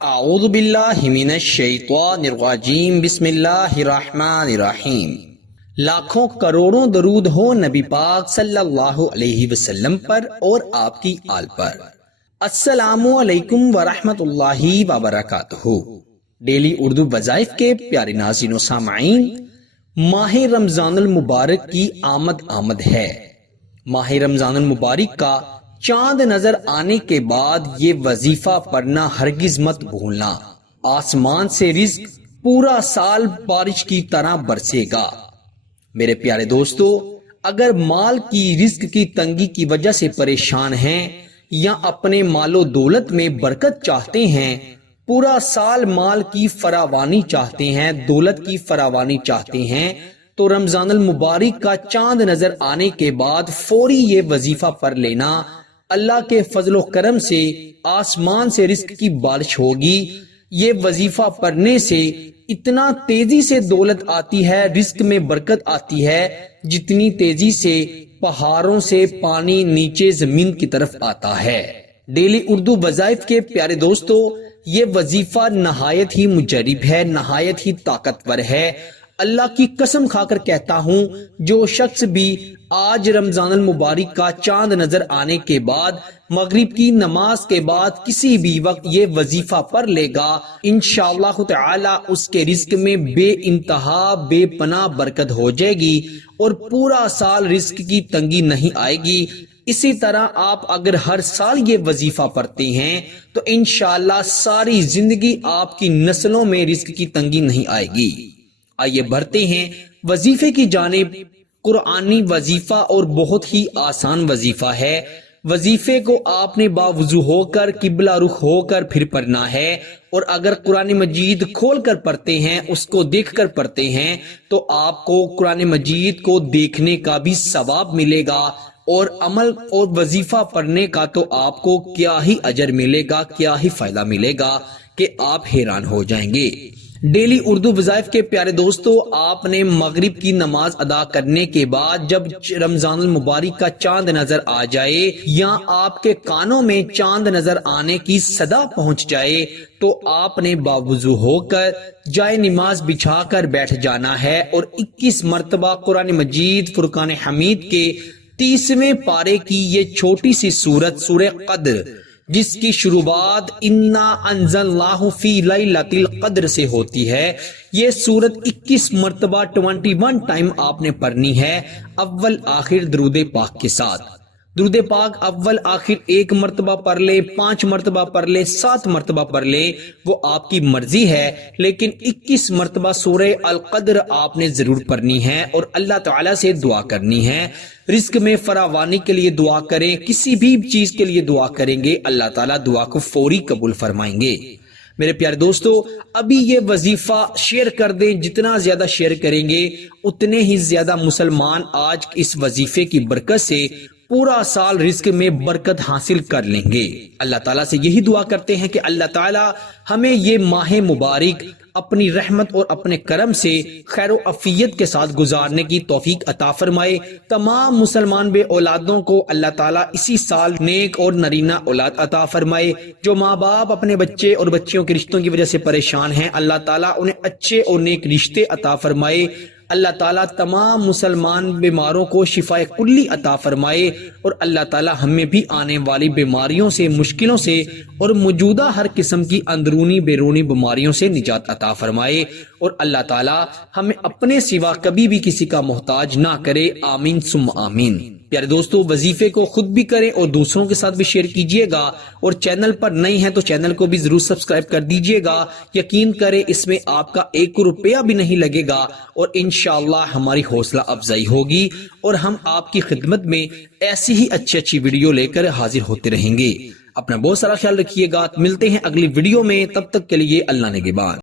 اعوذ باللہ من الشیطان الرجیم بسم اللہ الرحمن الرحیم۔ لاکھوں کروڑوں درود ہو نبی پاک صلی اللہ علیہ وسلم پر اور آپ کی آل پر۔ السلام علیکم ورحمۃ اللہ وبرکاتہ۔ ڈیلی اردو وظائف کے پیارے ناظرین و سامعین، ماہ رمضان المبارک کی آمد ہے۔ ماہ رمضان المبارک کا چاند نظر آنے کے بعد یہ وظیفہ پڑھنا ہرگز مت بھولنا۔ آسمان سے رزق پورا سال بارش کی طرح برسے گا۔ میرے پیارے دوستو، اگر مال کی رزق کی تنگی کی وجہ سے پریشان ہیں یا اپنے مال و دولت میں برکت چاہتے ہیں، پورا سال مال کی فراوانی چاہتے ہیں، دولت کی فراوانی چاہتے ہیں، تو رمضان المبارک کا چاند نظر آنے کے بعد فوری یہ وظیفہ پڑھ لینا۔ اللہ کے فضل و کرم سے آسمان سے رزق کی بارش ہوگی۔ یہ وظیفہ پڑھنے سے اتنا تیزی سے دولت آتی ہے، رزق میں برکت آتی ہے، جتنی تیزی سے پہاڑوں سے پانی نیچے زمین کی طرف آتا ہے۔ ڈیلی اردو وظائف کے پیارے دوستو، یہ وظیفہ نہایت ہی مجرب ہے، نہایت ہی طاقتور ہے۔ اللہ کی قسم کھا کر کہتا ہوں، جو شخص بھی آج رمضان المبارک کا چاند نظر آنے کے بعد مغرب کی نماز کے بعد کسی بھی وقت یہ وظیفہ پڑھ لے گا، انشاءاللہ تعالی اس کے رزق میں بے انتہا بے پناہ برکت ہو جائے گی اور پورا سال رزق کی تنگی نہیں آئے گی۔ اسی طرح آپ اگر ہر سال یہ وظیفہ پڑھتے ہیں تو انشاءاللہ ساری زندگی آپ کی نسلوں میں رزق کی تنگی نہیں آئے گی۔ آئیے بڑھتے ہیں وظیفے کی جانب۔ قرآنی وظیفہ اور بہت ہی آسان وظیفہ ہے۔ وظیفے کو آپ نے باوضو ہو کر قبلہ رخ ہو کر پھر پڑھنا ہے، اور اگر قرآن مجید کھول کر پڑھتے ہیں، اس کو دیکھ کر پڑھتے ہیں، تو آپ کو قرآن مجید کو دیکھنے کا بھی ثواب ملے گا، اور عمل اور وظیفہ پڑھنے کا تو آپ کو کیا ہی اجر ملے گا، کیا ہی فائدہ ملے گا کہ آپ حیران ہو جائیں گے۔ ڈیلی اردو وظائف کے پیارے دوستو، آپ نے مغرب کی نماز ادا کرنے کے بعد جب رمضان المبارک کا چاند نظر آ جائے یا آپ کے کانوں میں چاند نظر آنے کی صدا پہنچ جائے، تو آپ نے باوضو ہو کر جائے نماز بچھا کر بیٹھ جانا ہے، اور 21 مرتبہ قرآن مجید فرقان حمید کے 30ویں پارے کی یہ چھوٹی سی سورت سورہ قدر، جس کی شروعات انا انزلناہ فی لیلۃ القدر سے ہوتی ہے، یہ سورت 21 مرتبہ 21 ٹائم آپ نے پڑھنی ہے، اول آخر درود پاک کے ساتھ۔ درود پاک اول آخر 1 مرتبہ پڑھ لے، 5 مرتبہ پڑھ لے، 7 مرتبہ پڑھ لے، وہ آپ کی مرضی ہے، لیکن 21 مرتبہ سورہ القدر آپ نے ضرور پڑھنی ہے، اور اللہ تعالیٰ سے دعا کرنی ہے۔ رزق میں فراوانی کے لیے دعا کریں، کسی بھی چیز کے لیے دعا کریں گے، اللہ تعالیٰ دعا کو فوری قبول فرمائیں گے۔ میرے پیارے دوستو، ابھی یہ وظیفہ شیئر کر دیں، جتنا زیادہ شیئر کریں گے اتنے ہی زیادہ مسلمان آج اس وظیفے کی برکت سے پورا سال رزق میں برکت حاصل کر لیں گے۔ اللہ تعالیٰ سے یہی دعا کرتے ہیں کہ اللہ تعالیٰ ہمیں یہ ماہ مبارک اپنی رحمت اور اپنے کرم سے خیر و عافیت کے ساتھ گزارنے کی توفیق عطا فرمائے۔ تمام مسلمان بے اولادوں کو اللہ تعالیٰ اسی سال نیک اور نرینہ اولاد عطا فرمائے۔ جو ماں باپ اپنے بچے اور بچیوں کے رشتوں کی وجہ سے پریشان ہیں، اللہ تعالیٰ انہیں اچھے اور نیک رشتے عطا فرمائے۔ اللہ تعالیٰ تمام مسلمان بیماروں کو شفائے کلی عطا فرمائے، اور اللہ تعالیٰ ہمیں بھی آنے والی بیماریوں سے، مشکلوں سے اور موجودہ ہر قسم کی اندرونی بیرونی بیماریوں سے نجات عطا فرمائے، اور اللہ تعالیٰ ہمیں اپنے سوا کبھی بھی کسی کا محتاج نہ کرے، آمین ثم آمین۔ پیارے دوستو، وظیفے کو خود بھی کریں اور دوسروں کے ساتھ بھی شیئر کیجئے گا، اور چینل پر نئی ہیں تو چینل کو بھی ضرور سبسکرائب کر دیجئے گا۔ یقین کریں اس میں آپ کا 1 روپیہ بھی نہیں لگے گا، اور انشاءاللہ ہماری حوصلہ افزائی ہوگی، اور ہم آپ کی خدمت میں ایسی ہی اچھی ویڈیو لے کر حاضر ہوتے رہیں گے۔ اپنا بہت سارا خیال رکھیے گا، ملتے ہیں اگلی ویڈیو میں، تب تک کے لیے اللہ نگہبان۔